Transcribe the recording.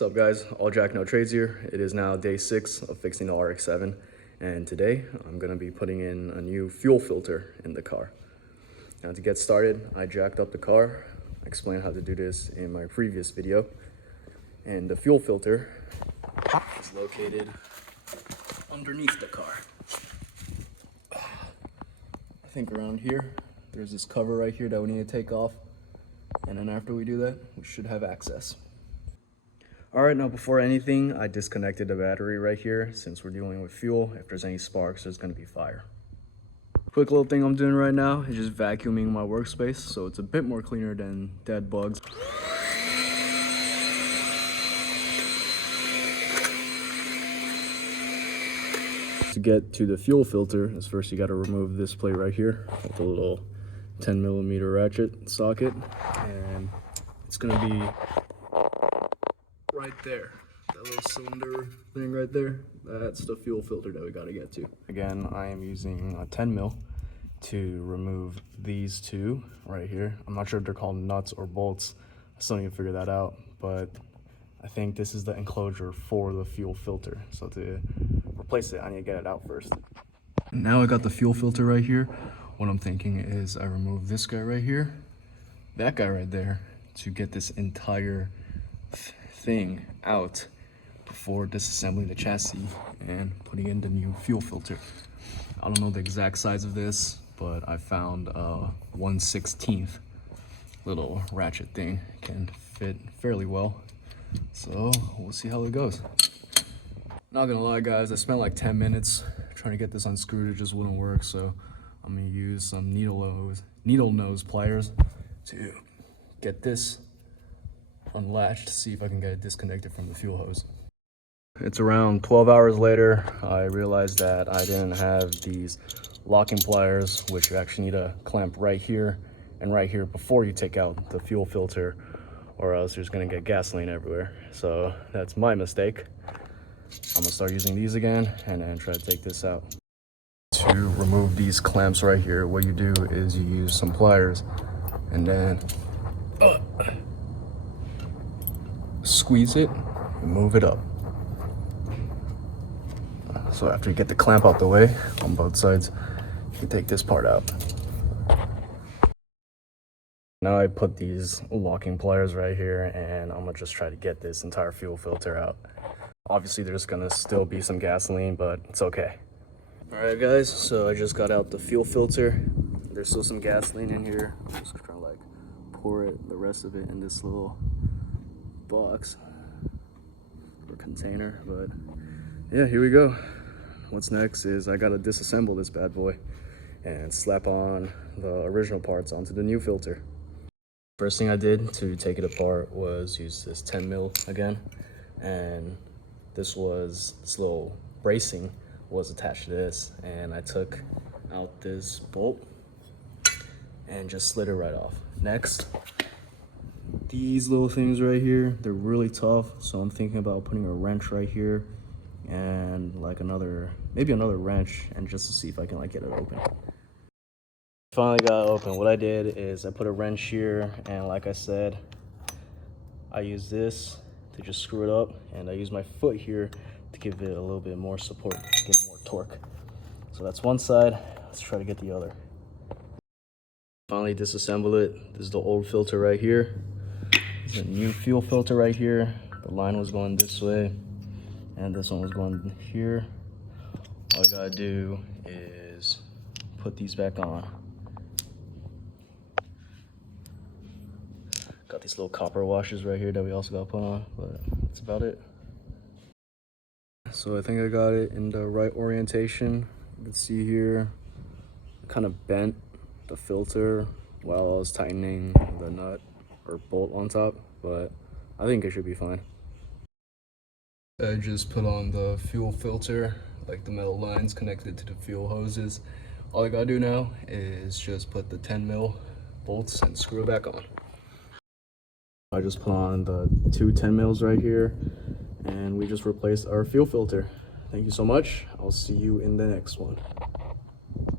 What's up guys, All Jack No Trades here. It is now day 6 of fixing the RX-7 and today I'm going to be putting in a new fuel filter in the car. Now to get started, I jacked up the car. I explained how to do this in my previous video. And the fuel filter is located underneath the car. I think around here, there's this cover right here that we need to take off. And then after we do that, we should have access. All right, now before anything, I disconnected the battery right here. Since we're dealing with fuel, if there's any sparks, there's gonna be fire. Quick little thing I'm doing right now is just vacuuming my workspace, so it's a bit more cleaner than dead bugs. To get to the fuel filter, is first you gotta remove this plate right here with a little 10mm ratchet socket, and it's gonna be right there. That little cylinder thing right there, that's the fuel filter that we gotta get to. Again, I am using a 10mm to remove these two right here. I'm not sure if they're called nuts or bolts. I still need to figure that out, but I think this is the enclosure for the fuel filter. So to replace it, I need to get it out first. Now I got the fuel filter right here. What I'm thinking is I remove this guy right here, that guy right there, to get this entire thing out before disassembling the chassis and putting in the new fuel filter. I don't know the exact size of this, but I found a 1/16 little ratchet thing. Can fit fairly well, so we'll see how it goes. Not gonna lie guys, I spent like 10 minutes trying to get this unscrewed. It just wouldn't work, so I'm gonna use some needle nose pliers to get this unlatched, see if I can get it disconnected from the fuel hose. It's around 12 hours later. I realized that I didn't have these locking pliers, which you actually need to clamp right here and right here before you take out the fuel filter, or else you're just gonna get gasoline everywhere. So that's my mistake. I'm gonna start using these again and then try to take this out. To remove these clamps right here, what you do is you use some pliers and then squeeze it and move it up. So after you get the clamp out the way on both sides, you can take this part out. Now I put these locking pliers right here and I'm gonna just try to get this entire fuel filter out. Obviously there's gonna still be some gasoline, but it's okay. All right guys, so I just got out the fuel filter. There's still some gasoline in here. I'm just trying to like pour the rest of it in this little box or container, but yeah, here we go. What's next is I gotta disassemble this bad boy and slap on the original parts onto the new filter. First thing I did to take it apart was use this 10mm again, and this little bracing was attached to this, and I took out this bolt and just slid it right off. Next, these little things right here, they're really tough, so I'm thinking about putting a wrench right here and like maybe another wrench, and just to see if I can like get it open. Finally got it open. What I did is I put a wrench here, and like I said, I use this to just screw it up, and I use my foot here to give it a little bit more support, get more torque. So that's one side. Let's try to get the other. Finally disassemble it. This is the old filter right here. This is a new fuel filter right here. The line was going this way, and this one was going here. All you gotta do is put these back on. Got these little copper washers right here that we also gotta put on, but that's about it. So I think I got it in the right orientation. You can see here, I kind of bent the filter while I was tightening the nut or bolt on top, but I think it should be fine. I just put on the fuel filter, like the metal lines connected to the fuel hoses. All I gotta do now is just put the 10mm bolts and screw it back on. I just put on the two 10mm right here, and we just replaced our fuel filter. Thank you so much. I'll see you in the next one.